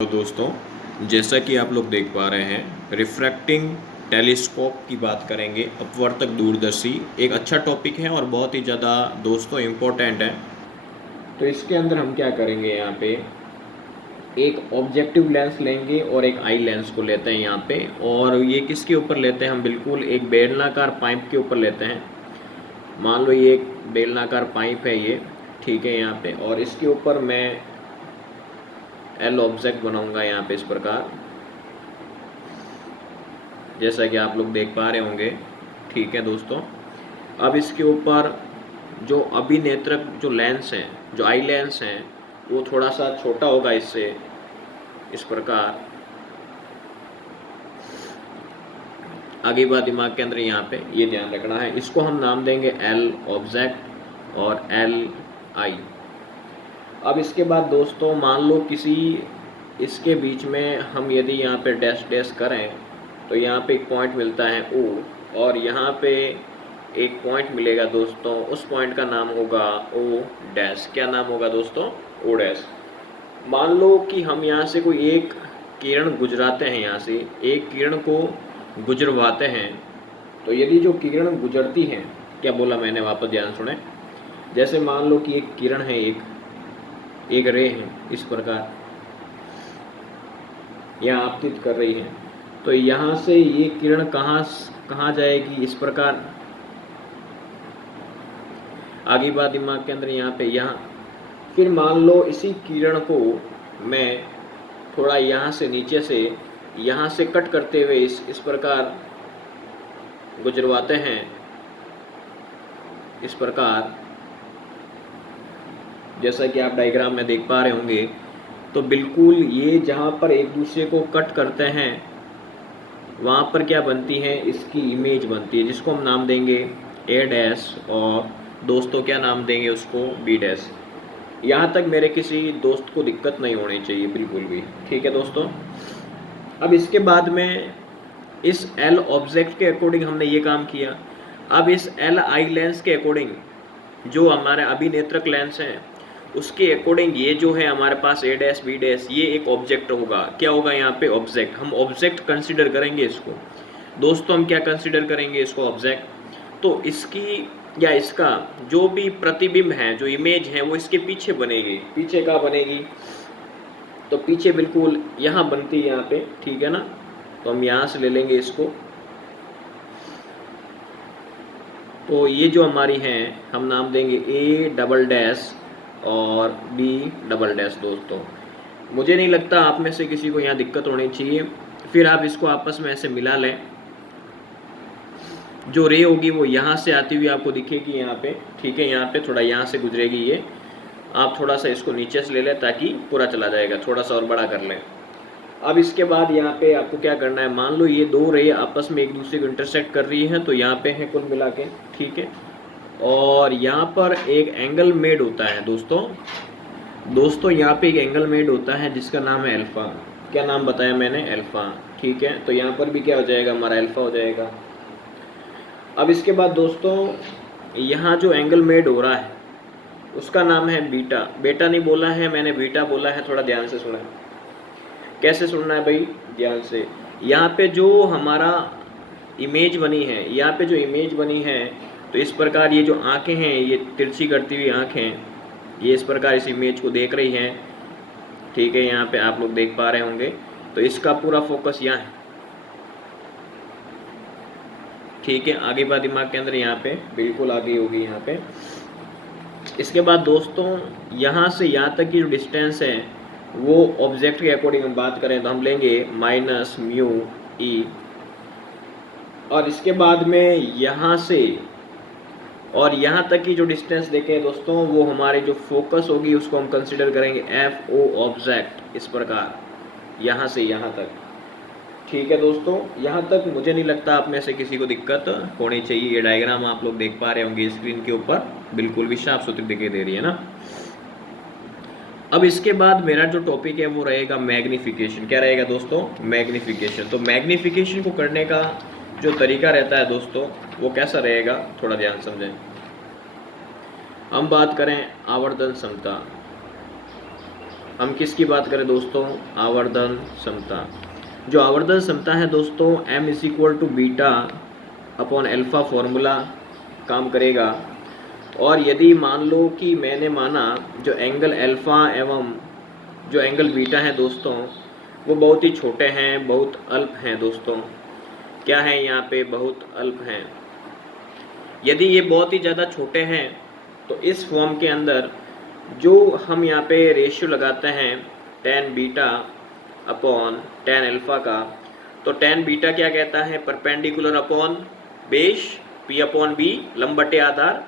तो दोस्तों, जैसा कि आप लोग देख पा रहे हैं, रिफ्रैक्टिंग टेलीस्कोप की बात करेंगे। अपवर्तक दूरदर्शी एक अच्छा टॉपिक है और बहुत ही ज़्यादा दोस्तों इम्पोर्टेंट है। तो इसके अंदर हम क्या करेंगे, यहाँ पे एक ऑब्जेक्टिव लेंस लेंगे और एक आई लेंस को लेते हैं यहाँ पे। और ये किसके ऊपर लेते हैं हम, बिल्कुल एक बेलनाकार पाइप के ऊपर लेते हैं। मान लो ये एक बेलनाकार पाइप है ये, ठीक है यहाँ पे। और इसके ऊपर मैं एल ऑब्जेक्ट बनाऊंगा यहाँ पे इस प्रकार, जैसा कि आप लोग देख पा रहे होंगे। ठीक है दोस्तों, अब इसके ऊपर जो अभिनेत्रक जो लेंस है, जो आई लेंस है, वो थोड़ा सा छोटा होगा इससे, इस प्रकार। आगे बात दिमाग के अंदर यहाँ पे ये ध्यान रखना है। इसको हम नाम देंगे एल ऑब्जेक्ट और एल आई। अब इसके बाद दोस्तों मान लो किसी इसके बीच में हम यदि यहाँ पे डैश डैश करें तो यहाँ पे एक पॉइंट मिलता है ओ, और यहाँ पे एक पॉइंट मिलेगा दोस्तों, उस पॉइंट का नाम होगा ओ डैश। क्या नाम होगा दोस्तों? O dash. मान लो कि हम यहाँ से कोई एक किरण गुजराते हैं, यहाँ से एक किरण को गुजरवाते हैं। तो यदि जो किरण गुजरती है, क्या बोला मैंने, वापस ध्यान सुने। जैसे मान लो कि एक किरण है, एक रे है, इस प्रकार यहाँ आपतित कर रही है। तो यहाँ से ये किरण कहाँ जाएगी, इस प्रकार। आगे बात दिमाग के अंदर यहाँ पे, यहाँ फिर मान लो इसी किरण को मैं थोड़ा यहाँ से नीचे से, यहाँ से कट करते हुए इस प्रकार गुजरवाते हैं, इस प्रकार, जैसा कि आप डायग्राम में देख पा रहे होंगे। तो बिल्कुल ये जहाँ पर एक दूसरे को कट करते हैं, वहाँ पर क्या बनती है, इसकी इमेज बनती है, जिसको हम नाम देंगे ए डैश, और दोस्तों क्या नाम देंगे उसको, बी डैश। यहाँ तक मेरे किसी दोस्त को दिक्कत नहीं होनी चाहिए बिल्कुल भी। ठीक है दोस्तों, अब इसके बाद में इस एल ऑब्जेक्ट के अकॉर्डिंग हमने ये काम किया। अब इस एल आई लेंस के अकॉर्डिंग, जो हमारे अभिनेत्रक लेंस है, उसके अकॉर्डिंग ये जो है हमारे पास ए डैश बी डैश, ये एक ऑब्जेक्ट होगा। क्या होगा यहाँ पे? ऑब्जेक्ट। हम ऑब्जेक्ट कंसिडर करेंगे इसको दोस्तों। हम क्या कंसिडर करेंगे इसको? ऑब्जेक्ट। तो इसकी या इसका जो भी प्रतिबिंब है, जो इमेज है, वो इसके पीछे बनेगी। पीछे कहाँ बनेगी? तो पीछे बिल्कुल यहाँ बनती है, यहाँ पे। ठीक है ना, तो हम यहाँ से ले लेंगे इसको। तो ये जो हमारी है, हम नाम देंगे ए डबल डैश और बी डबल डैश। दोस्तों मुझे नहीं लगता आप में से किसी को यहाँ दिक्कत होनी चाहिए। फिर आप इसको आपस में ऐसे मिला लें। जो रे होगी वो यहाँ से आती हुई आपको दिखेगी यहाँ पे। ठीक है, यहाँ पे थोड़ा यहाँ से गुजरेगी ये। आप थोड़ा सा इसको नीचे से ले लें ताकि पूरा चला जाएगा, थोड़ा सा और बड़ा कर लें। अब इसके बाद यहाँ पे आपको क्या करना है, मान लो ये दो रे आपस में एक दूसरे को इंटरसेक्ट कर रही हैं, तो यहाँ पे है कुल मिला के। ठीक है, और यहाँ पर एक एंगल मेड होता है दोस्तों यहाँ पे एक एंगल मेड होता है जिसका नाम है अल्फा। क्या नाम बताया मैंने? अल्फा। ठीक है, तो यहाँ पर भी क्या हो जाएगा, हमारा अल्फा हो जाएगा। अब इसके बाद दोस्तों यहाँ जो एंगल मेड हो रहा है उसका नाम है बीटा। बेटा नहीं बोला है मैंने, बीटा बोला है। थोड़ा ध्यान से सुना। कैसे सुनना है भाई? ध्यान से। यहाँ पे जो हमारा इमेज बनी है, यहाँ पे जो इमेज बनी है, तो इस प्रकार ये जो आंखें हैं, ये तिरछी करती हुई आंखें, ये इस प्रकार इस इमेज को देख रही हैं। ठीक है, यहाँ पे आप लोग देख पा रहे होंगे। तो इसका पूरा फोकस यहाँ है। ठीक है, आगे बात दिमाग के अंदर यहाँ पे बिल्कुल आगे होगी यहाँ पे। इसके बाद दोस्तों यहाँ से यहाँ तक की जो डिस्टेंस है, वो ऑब्जेक्ट के अकॉर्डिंग हम बात करें तो हम लेंगे माइनस म्यू ई। और इसके बाद में यहाँ से और यहाँ तक की जो डिस्टेंस देखें दोस्तों, वो हमारे जो फोकस होगी उसको हम कंसिडर करेंगे एफ ओ ऑब्जेक्ट, इस प्रकार, यहाँ से यहाँ तक। ठीक है दोस्तों, यहाँ तक मुझे नहीं लगता आप में से किसी को दिक्कत होनी चाहिए। ये डायग्राम आप लोग देख पा रहे होंगे स्क्रीन के ऊपर, बिल्कुल भी साफ सुथरी दिखाई दे रही है ना। अब इसके बाद मेरा जो टॉपिक है वो रहेगा मैग्निफिकेशन। क्या रहेगा दोस्तों? मैग्निफिकेशन। तो मैग्निफिकेशन को करने का जो तरीका रहता है दोस्तों, वो कैसा रहेगा, थोड़ा ध्यान समझें। हम बात करें आवर्धन क्षमता। हम किसकी बात करें दोस्तों, आवर्धन क्षमता। जो आवर्धन क्षमता है दोस्तों m is equal to beta upon alpha formula काम करेगा। और यदि मान लो कि मैंने माना जो एंगल अल्फा एवं जो एंगल बीटा है दोस्तों वो बहुत ही छोटे हैं, बहुत अल्प हैं दोस्तों, क्या है यहाँ पे, बहुत अल्प हैं। यदि ये बहुत ही ज़्यादा छोटे हैं तो इस फॉर्म के अंदर जो हम यहाँ पे रेशियो लगाते हैं tan beta upon tan alpha का, तो tan बीटा क्या कहता है, perpendicular upon base p upon b, लंब बटे आधार।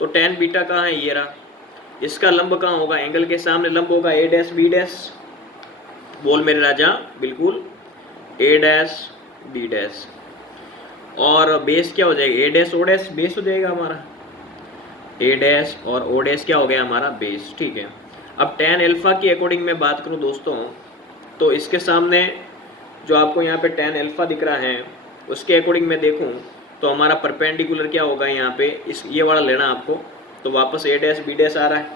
तो tan बीटा कहाँ है, ये रहा। इसका लंब कहाँ होगा, एंगल के सामने लंब होगा a डैश b डैश। बोल मेरे राजा, बिल्कुल a डैश b डैश। और बेस क्या हो जाएगा, a dash o dash base हो जाएगा हमारा, a डैश और o डैश क्या हो गया हमारा बेस, ठीक है। अब tan अल्फा की अकॉर्डिंग मैं बात करूं दोस्तों, तो इसके सामने जो आपको यहाँ पे tan अल्फा दिख रहा है उसके अकॉर्डिंग मैं देखूं तो हमारा परपेंडिकुलर क्या होगा यहाँ पे, इस ये वाला लेना आपको। तो वापस a डैश b डैश आ रहा है,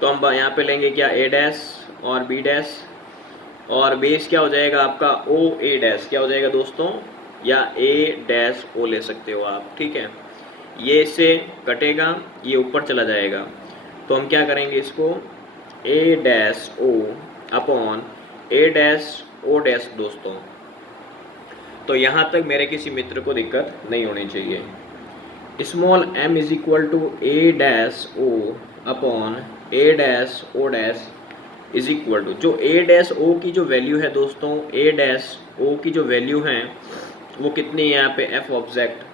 तो हम यहाँ पे लेंगे क्या, a डैश और b डैश, और बेस क्या हो जाएगा आपका o a डैश, क्या हो जाएगा दोस्तों, या a डैश o ले सकते हो आप, ठीक है। ये इससे कटेगा, ये ऊपर चला जाएगा, तो हम क्या करेंगे इसको a dash o upon a dash o dash दोस्तों। तो यहाँ तक मेरे किसी मित्र को दिक्कत नहीं होनी चाहिए। Small m is equal to a dash o upon a dash o dash is equal to, जो a डैश o की जो वैल्यू है दोस्तों, a डैश o की जो वैल्यू है वो कितनी है यहाँ पे, f ऑब्जेक्ट,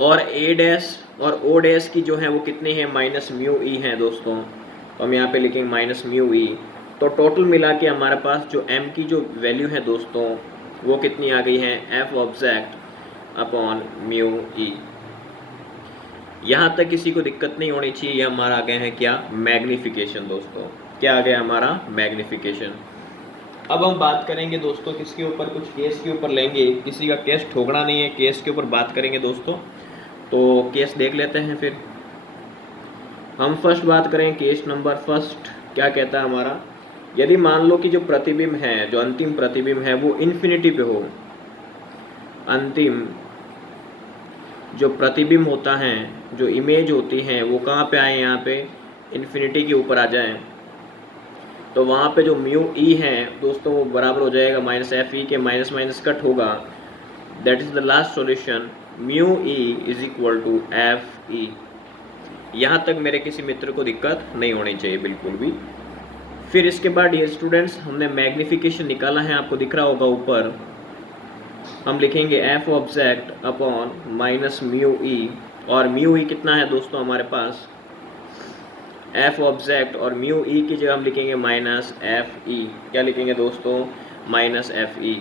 और a डैश और o डैश की जो है वो कितनी है, माइनस म्यू ई है दोस्तों। तो हम यहाँ पे लिखेंगे माइनस म्यू ई। तो टोटल मिला के हमारे पास जो m की जो वैल्यू है दोस्तों वो कितनी आ गई है, f object upon mu E. यहाँ तक किसी को दिक्कत नहीं होनी चाहिए। ये हमारा आ गया है क्या, मैग्निफिकेशन दोस्तों, क्या आ गया हमारा, मैग्निफिकेशन। अब हम बात करेंगे दोस्तों किसके ऊपर, कुछ केस के ऊपर लेंगे, किसी का केस ठोकना नहीं है, केस के ऊपर बात करेंगे दोस्तों। तो केस देख लेते हैं फिर। हम फर्स्ट बात करें केस नंबर फर्स्ट, क्या कहता है हमारा, यदि मान लो कि जो प्रतिबिंब है, जो अंतिम प्रतिबिंब है वो इन्फिनिटी पे हो, अंतिम जो प्रतिबिंब होता है, जो इमेज होती है वो कहाँ पे आए, यहाँ पे इन्फिनिटी के ऊपर आ जाए, तो वहाँ पे जो म्यू ई है दोस्तों वो बराबर हो जाएगा माइनस एफ ई के, माइनस माइनस कट होगा, that is the last solution, mu E is equal to F E. यहाँ तक मेरे किसी मित्र को दिक्कत नहीं होनी चाहिए बिल्कुल भी। फिर इसके बाद ये स्टूडेंट्स हमने मैग्निफिकेशन निकाला है, आपको दिख रहा होगा ऊपर, हम लिखेंगे F object upon minus mu E, और म्यू ई कितना है दोस्तों हमारे पास, एफ ऑब्जेक्ट और म्यू ई की जगह हम लिखेंगे माइनस एफ ई, क्या लिखेंगे दोस्तों, माइनस एफ ई।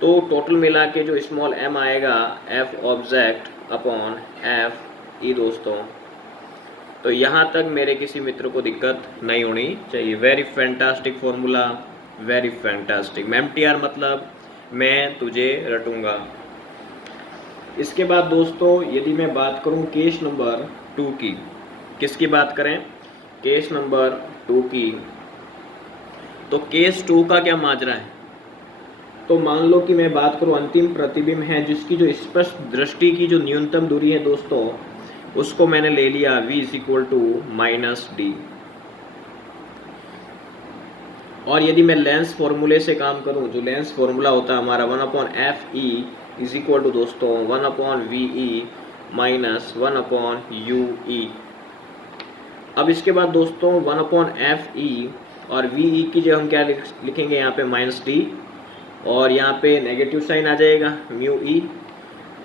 तो टोटल मिला के जो स्मॉल m आएगा एफ ऑब्जेक्ट अपॉन एफ ई दोस्तों। तो यहाँ तक मेरे किसी मित्र को दिक्कत नहीं होनी चाहिए। Very fantastic formula, very fantastic. MTR मतलब मैं तुझे रटूंगा। इसके बाद दोस्तों यदि मैं बात करूं केस नंबर 2 की, किसकी बात करें, केस नंबर 2 की, तो केस 2 का क्या माजरा है। तो मान लो कि मैं बात करूं अंतिम प्रतिबिंब है जिसकी जो स्पष्ट दृष्टि की जो न्यूनतम दूरी है दोस्तों उसको मैंने ले लिया v is equal to minus D. और यदि मैं लेंस फॉर्मूले से काम करूं, जो लेंस फॉर्मूला होता है हमारा 1 upon F E is equal to दोस्तों 1 upon V E minus 1 upon U E. अब इसके बाद दोस्तों 1 अपॉन एफ ई और वी ई की जगह हम क्या लिखेंगे यहाँ पे माइनस डी, और यहाँ पे नेगेटिव साइन आ जाएगा म्यू ई,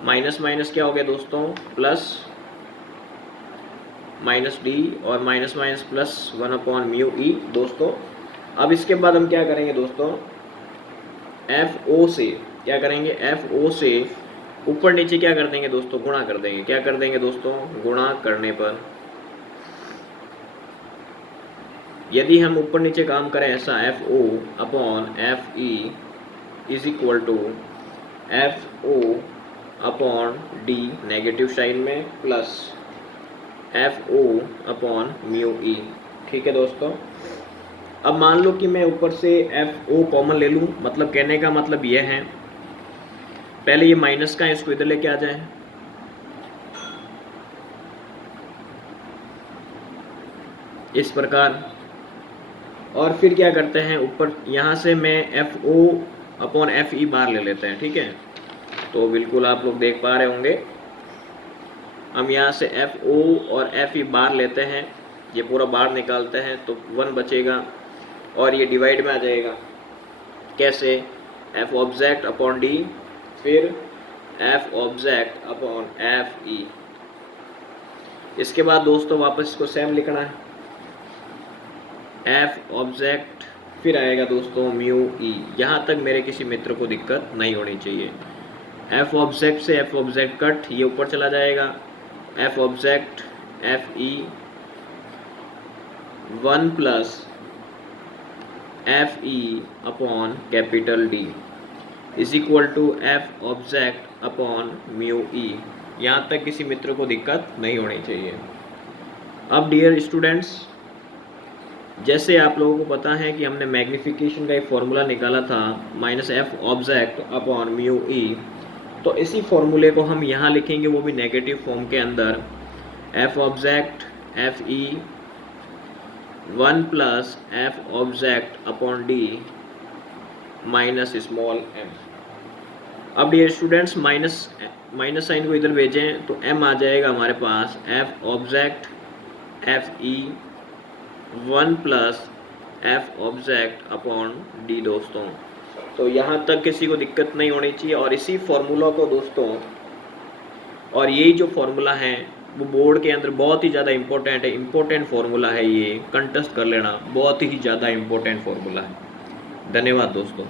माइनस माइनस क्या हो गया दोस्तों प्लस, माइनस डी और minus minus plus 1 upon mu E दोस्तों। अब इसके बाद हम क्या करेंगे दोस्तों, एफ ओ से क्या करेंगे, एफ ओ से ऊपर नीचे क्या कर देंगे दोस्तों, गुणा कर देंगे। क्या कर देंगे दोस्तों, गुणा करने पर यदि हम ऊपर नीचे काम करें ऐसा, F O upon F E is equal to F O upon D negative sign में plus F O upon mu E. ठीक है दोस्तों, अब मान लो कि मैं ऊपर से एफ ओ कॉमन ले लूँ, मतलब कहने का मतलब यह है, पहले ये माइनस का है, इसको इधर लेके आ जाए, इस प्रकार। और फिर क्या करते हैं, ऊपर यहाँ से मैं F O upon F E बार ले लेते हैं। ठीक है, तो बिल्कुल आप लोग देख पा रहे होंगे, हम यहाँ से एफ ओ और एफ ई बार लेते हैं, ये पूरा बार निकालते हैं तो 1 बचेगा और ये डिवाइड में आ जाएगा। कैसे, एफ ऑब्जेक्ट अपॉन डी, फिर एफ ऑब्जेक्ट अपॉन एफ ई। इसके बाद दोस्तों वापस इसको सेम लिखना है, एफ ऑब्जेक्ट, फिर आएगा दोस्तों म्यू ई। यहाँ तक मेरे किसी मित्र को दिक्कत नहीं होनी चाहिए। एफ ऑब्जेक्ट से एफ ऑब्जेक्ट कट, ये ऊपर चला जाएगा, F object F E 1 plus F E upon capital D is equal to F object upon mu E. यहाँ तक किसी मित्र को दिक्कत नहीं होनी चाहिए। अब डियर स्टूडेंट्स, जैसे आप लोगों को पता है कि हमने मैग्नीफिकेशन का एक फॉर्मूला निकाला था minus F object upon mu E, तो इसी फॉर्मूले को हम यहाँ लिखेंगे, वो भी नेगेटिव फॉर्म के अंदर, F object F E 1 plus F object upon D minus small M. अब डियर स्टूडेंट्स, माइनस साइन को इधर भेजें तो एम आ जाएगा हमारे पास, F object F E 1 plus F object upon D दोस्तों। तो यहाँ तक किसी को दिक्कत नहीं होनी चाहिए। और इसी फॉर्मूला को दोस्तों, और यही जो फॉर्मूला है वो बोर्ड के अंदर बहुत ही ज़्यादा इम्पोर्टेंट है, इम्पोर्टेंट फॉर्मूला है, ये कंटेस्ट कर लेना, बहुत ही ज़्यादा इम्पोर्टेंट फॉर्मूला है। धन्यवाद दोस्तों।